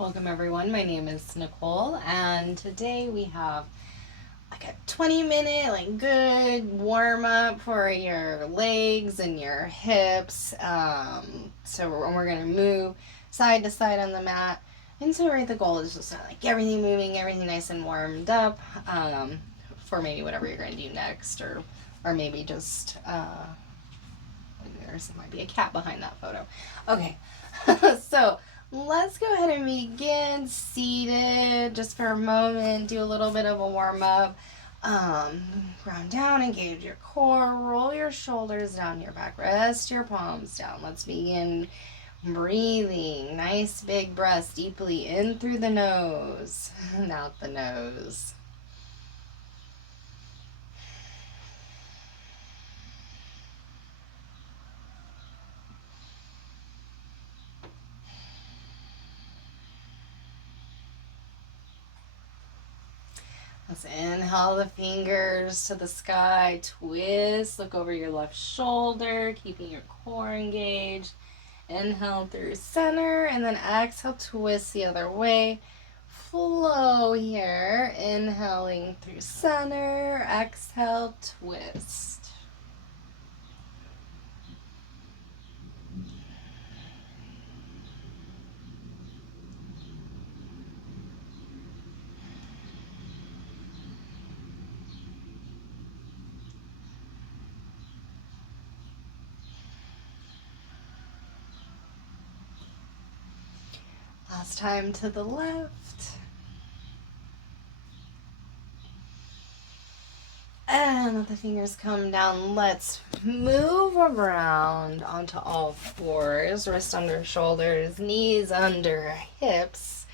Welcome everyone, my name is Nicole and today we have like a 20-minute good warm up for your legs and your hips. We're going to move side to side on the mat, and so the goal is just get everything moving, everything nice and warmed up for maybe whatever you're going to do next, or maybe just there might be a cat behind that photo. Okay. So let's go ahead and begin seated just for a moment. Do a little bit of a warm up. Ground down, engage your core, roll your shoulders down your back, rest your palms down. Let's begin breathing. Nice big breaths deeply in through the nose and out the nose. Let's inhale the fingers to the sky, twist, look over your left shoulder, keeping your core engaged. Inhale through center, and then exhale, twist the other way. Flow here, inhaling through center, exhale, twist. Last time to the left. And let the fingers come down. Let's move around onto all fours. Wrist under shoulders, knees under hips.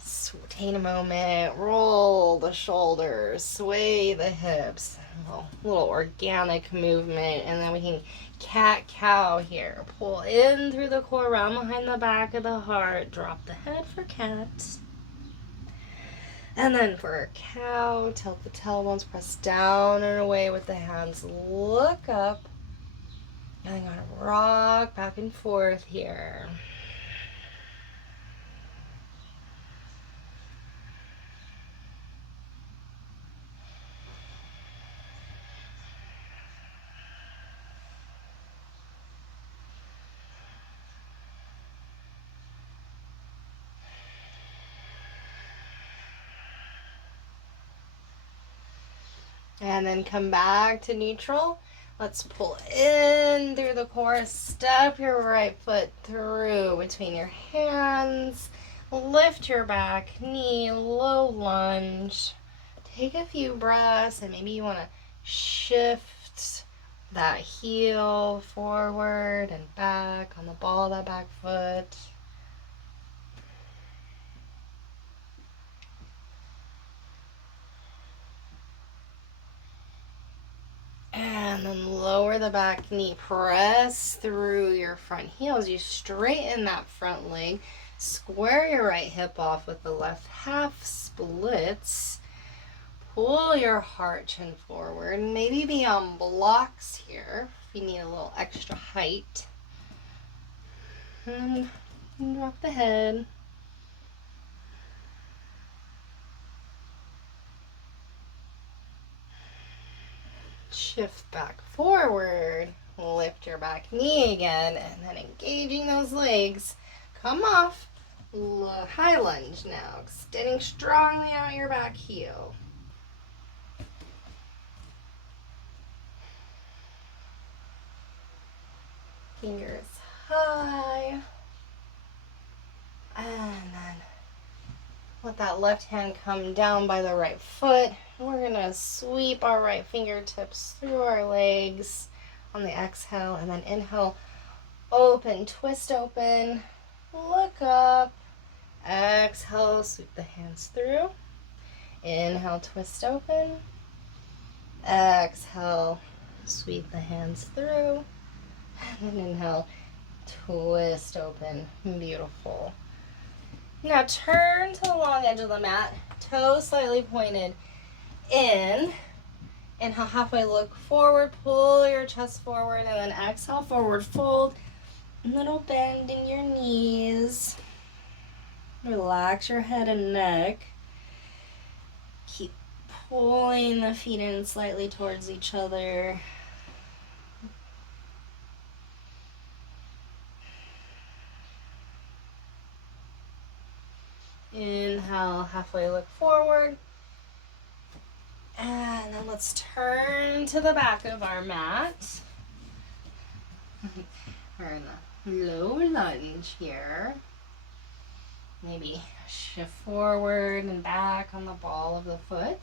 So take a moment, roll the shoulders, sway the hips. A little organic movement, and then we can cat-cow here. Pull in through the core, round behind the back of the heart. Drop the head for cat. And then for a cow, tilt the tailbones, press down and away with the hands. Look up. And I'm going to rock back and forth here. And then come back to neutral. Let's pull in through the core. Step your right foot through between your hands. Lift your back knee, low lunge. Take a few breaths, and maybe you want to shift that heel forward and back on the ball of that back foot. And then lower the back knee. Press through your front heel as you straighten that front leg. Square your right hip off with the left half splits. Pull your heart chin forward. Maybe be on blocks here if you need a little extra height. And drop the head. Shift back forward, lift your back knee again, and then engaging those legs. Come off, high lunge now, extending strongly out your back heel. Fingers high, and then let that left hand come down by the right foot. We're going to sweep our right fingertips through our legs on the exhale, and then inhale, open, twist open, look up. Exhale, sweep the hands through. Inhale, twist open. Exhale, sweep the hands through. And then inhale, twist open. Beautiful. Now turn to the long edge of the mat, toes slightly pointed in. Inhale, halfway look forward, pull your chest forward, and then exhale, forward fold. Little bend in your knees. Relax your head and neck. Keep pulling the feet in slightly towards each other. Inhale, halfway look forward. And then let's turn to the back of our mat. We're in the low lunge here. Maybe shift forward and back on the ball of the foot.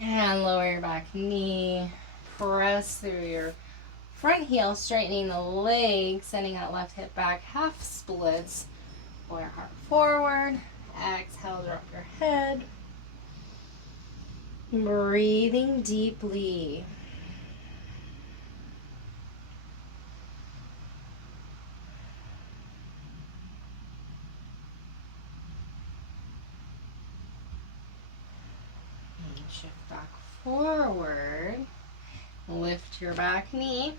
And lower your back knee. Press through your front heel, straightening the legs, sending that left hip back, half splits. Pull your heart forward. Exhale, drop your head. Breathing deeply. And shift back forward. Lift your back knee.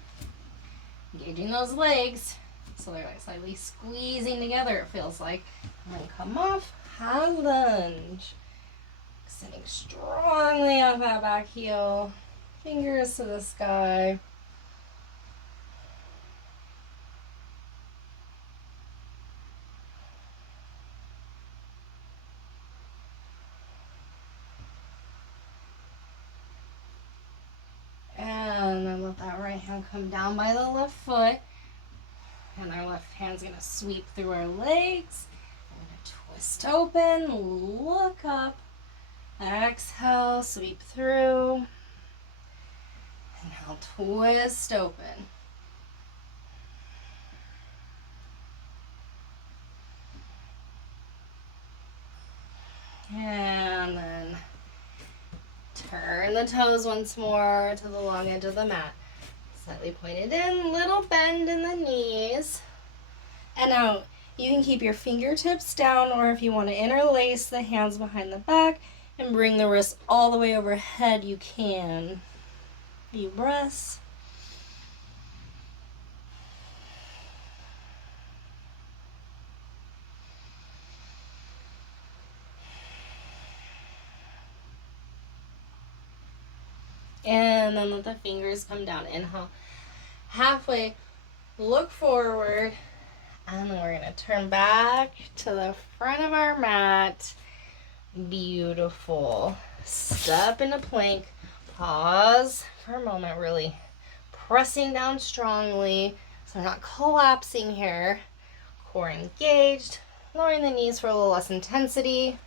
Engaging those legs. So they're like slightly squeezing together, it feels like. And then come off, high lunge. Extending strongly off that back heel. Fingers to the sky. And then let that right hand come down by the left foot. And our left hand's going to sweep through our legs. I'm going to twist open, look up. Exhale, sweep through. Inhale, twist open. And then turn the toes once more to the long edge of the mat. Slightly pointed in, little bend in the knees. And now you can keep your fingertips down, or if you want to interlace the hands behind the back and bring the wrists all the way overhead, you can. Few breaths. And then let the fingers come down. Inhale, halfway, look forward, and then we're going to turn back to the front of our mat. Beautiful. Step into plank. Pause for a moment, really pressing down strongly so we're not collapsing here. Core engaged. Lowering the knees for a little less intensity.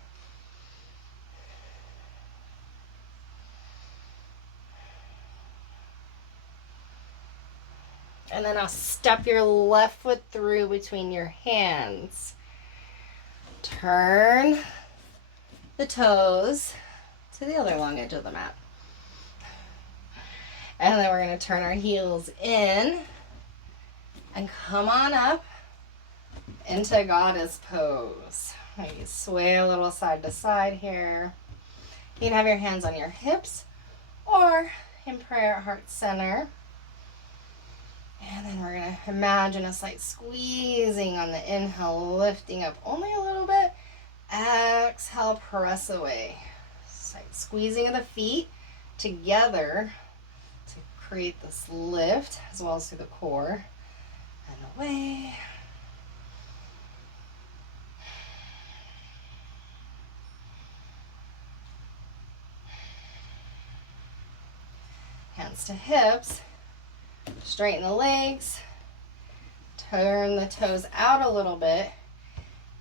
And then I'll step your left foot through between your hands. Turn the toes to the other long edge of the mat. And then we're going to turn our heels in and come on up into goddess pose. Maybe sway a little side to side here. You can have your hands on your hips or in prayer at heart center. And then we're going to imagine a slight squeezing on the inhale, lifting up only a little bit. Exhale, press away. Slight squeezing of the feet together to create this lift, as well as through the core. And away. Hands to hips. Straighten the legs, turn the toes out a little bit,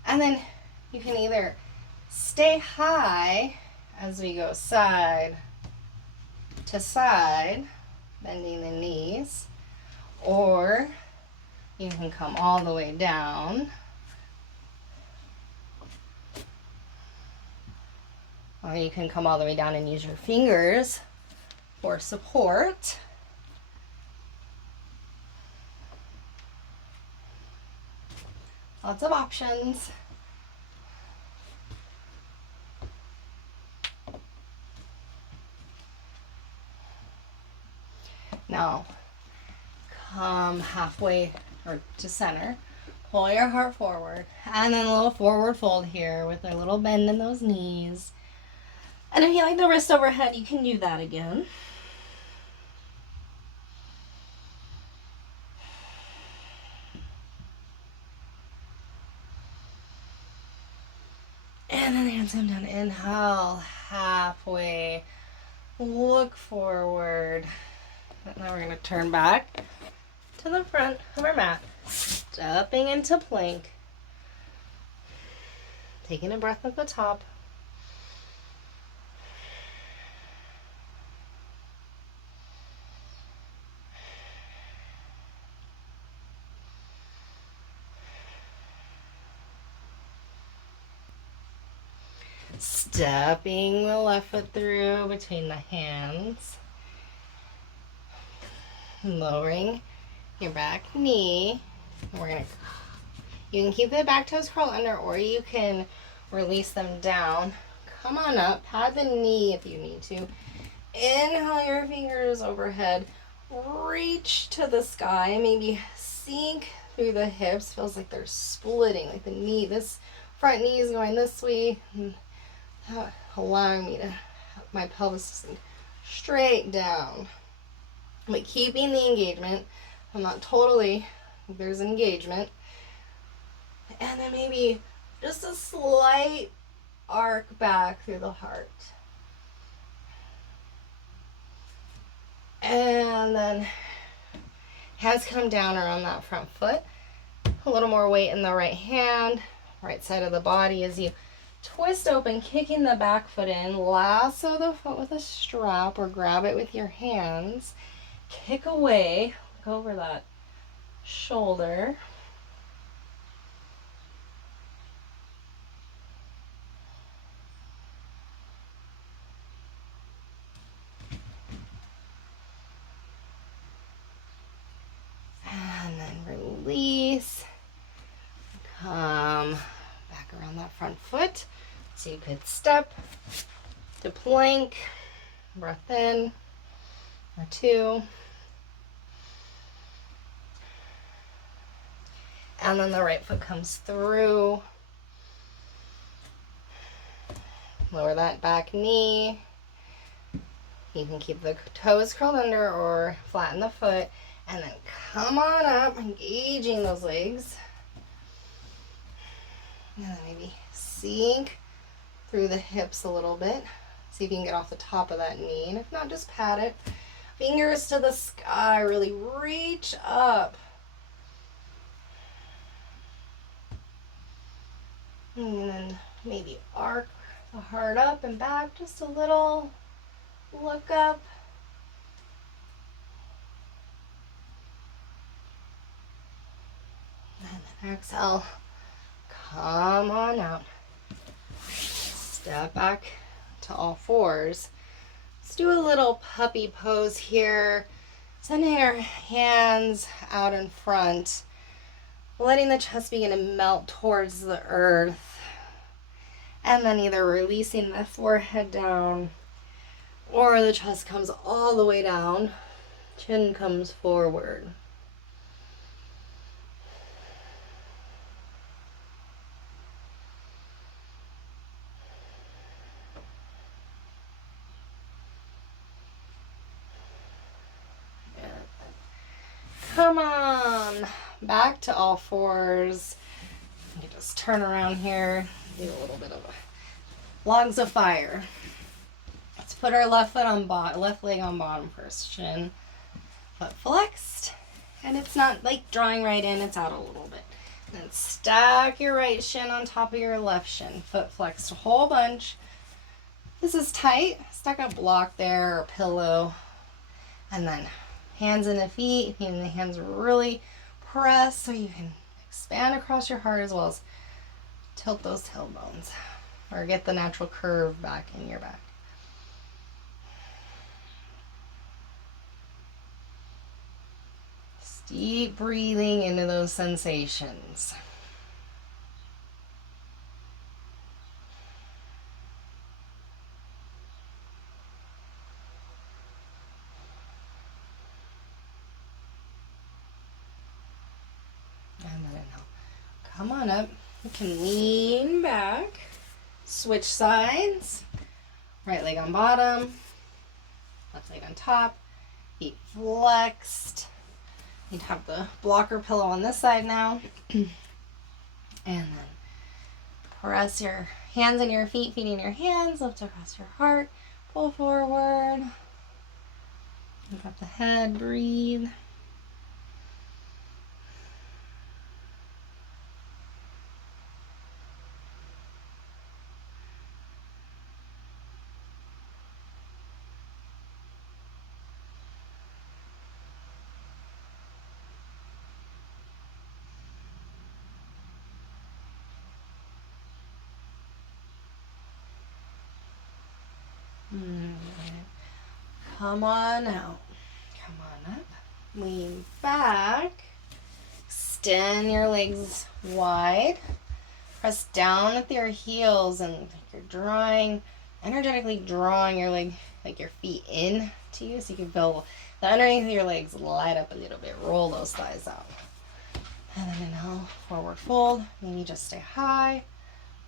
and then you can either stay high as we go side to side, bending the knees, or you can come all the way down, or you can come all the way down and use your fingers for support. Lots of options. Now, come halfway or to center. Pull your heart forward. And then a little forward fold here with a little bend in those knees. And if you like the wrist overhead, you can do that again. And then hands come down. Inhale, halfway. Look forward. And now we're going to turn back to the front of our mat. Stepping into plank. Taking a breath at the top. Stepping the left foot through between the hands. Lowering your back knee. And you can keep the back toes curled under, or you can release them down. Come on up, pad the knee if you need to. Inhale your fingers overhead. Reach to the sky, maybe sink through the hips. Feels like they're splitting, like the knee, this front knee is going this way, allowing me to have my pelvis to sink straight down. But keeping the engagement. I'm not totally, there's engagement. And then maybe just a slight arc back through the heart. And then hands come down around that front foot. A little more weight in the right hand, right side of the body as you twist open, kicking the back foot in. Lasso the foot with a strap or grab it with your hands. Kick away, look over that shoulder. And then release. Come back around that front foot. So you could step to plank, breath in, or two. And then the right foot comes through. Lower that back knee. You can keep the toes curled under or flatten the foot. And then come on up, engaging those legs. And then maybe sink through the hips a little bit. See if you can get off the top of that knee. And if not, just pat it. Fingers to the sky. Really reach up. And then maybe arc the heart up and back just a little. Look up. And then exhale. Come on out. Step back to all fours. Let's do a little puppy pose here. Sending our hands out in front. Letting the chest begin to melt towards the earth. And then either releasing the forehead down or the chest comes all the way down. Chin comes forward. Come on, back to all fours. You can just turn around here, do a little bit of logs of fire. Let's put our left foot on bottom, left leg on bottom first. Chin, foot flexed, and it's not like drawing right in, it's out a little bit. Then stack your right shin on top of your left shin, foot flexed a whole bunch. This is tight. Stack a block there or pillow, and then hands in the feet, and the hands really press so you can expand across your heart as well as tilt those tailbones or get the natural curve back in your back. Just deep breathing into those sensations. come on up. You can lean back, switch sides, right leg on bottom, left leg on top, feet flexed. You'd have the blocker pillow on this side now. And then press your hands in your feet, feet in your hands, lift across your heart, pull forward, lift up the head, breathe. Come on out. Come on up. Lean back. Extend your legs wide. Press down with your heels and you're energetically drawing your leg, like your feet in to you, so you can feel the underneath of your legs light up a little bit. Roll those thighs out. And then inhale, forward fold. Maybe just stay high.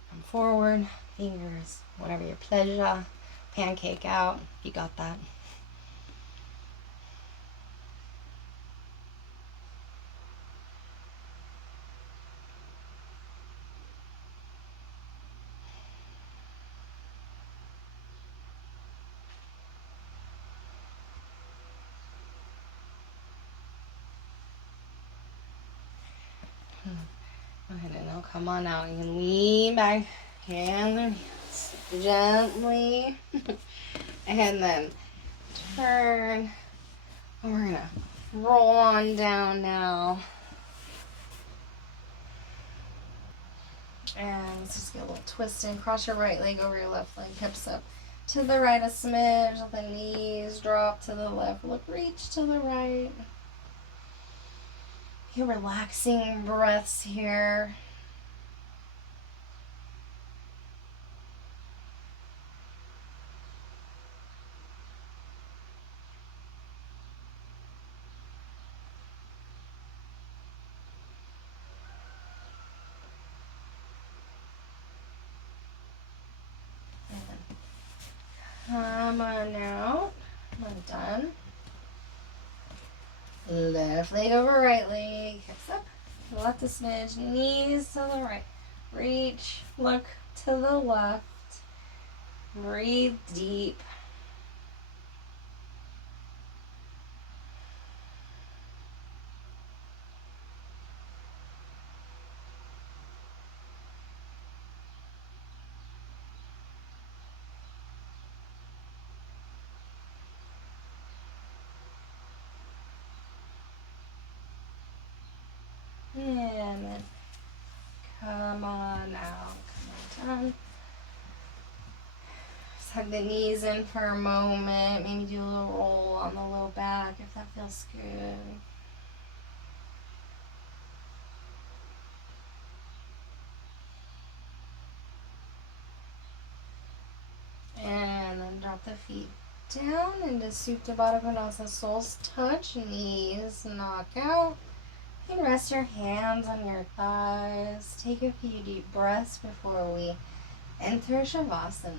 Come forward. Fingers, whatever your pleasure. Pancake out. You got that. Go ahead and now come on out. You can lean back, hands and heels, gently, and then turn. And we're gonna roll on down now. And let's just get a little twist in. Cross your right leg over your left leg, hips up to the right a smidge. Let the knees drop to the left. Look, reach to the right. You're relaxing breaths here. Come on out. I'm done. Left leg over right leg. Hips up. Left a smidge. Knees to the right. Reach. Look to the left. Breathe deep. And then come on out. Come on down. Just hug the knees in for a moment. Maybe do a little roll on the low back if that feels good. And then drop the feet down into Supta Baddha Konasana. Soles touch, knees knock out. You can rest your hands on your thighs. Take a few deep breaths before we enter Shavasana.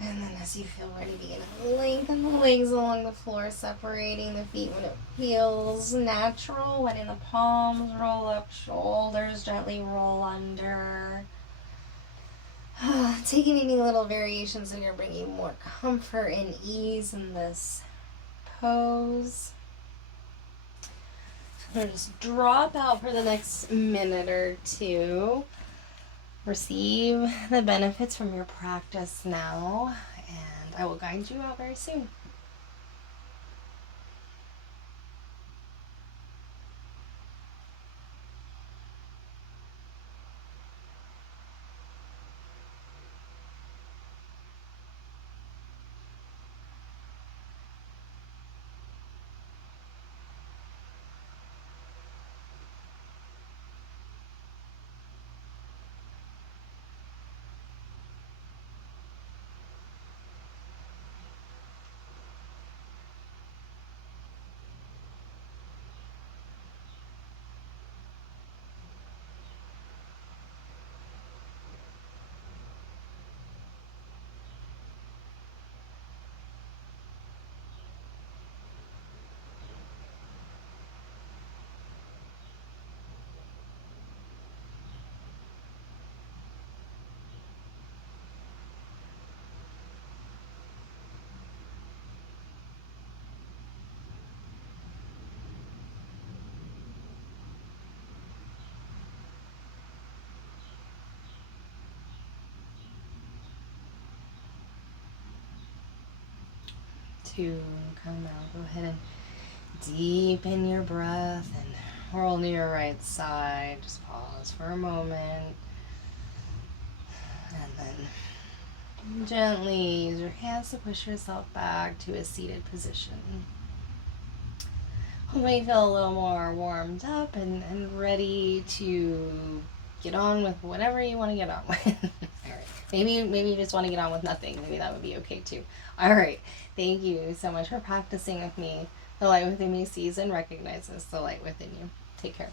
And then as you feel ready, begin to lengthen the legs along the floor, separating the feet when it feels natural. Letting the palms roll up, shoulders gently roll under. Taking any little variations that are bringing more comfort and ease in this pose. So just drop out for the next minute or two. Receive the benefits from your practice now, and I will guide you out very soon. 2, come out. Go ahead and deepen your breath and roll to your right side. Just pause for a moment. And then gently use your hands to push yourself back to a seated position. Hopefully you feel a little more warmed up and ready to get on with whatever you want to get on with. All right. Maybe you just want to get on with nothing. Maybe that would be okay too. All right. Thank you so much for practicing with me. The light within me sees and recognizes the light within you. Take care.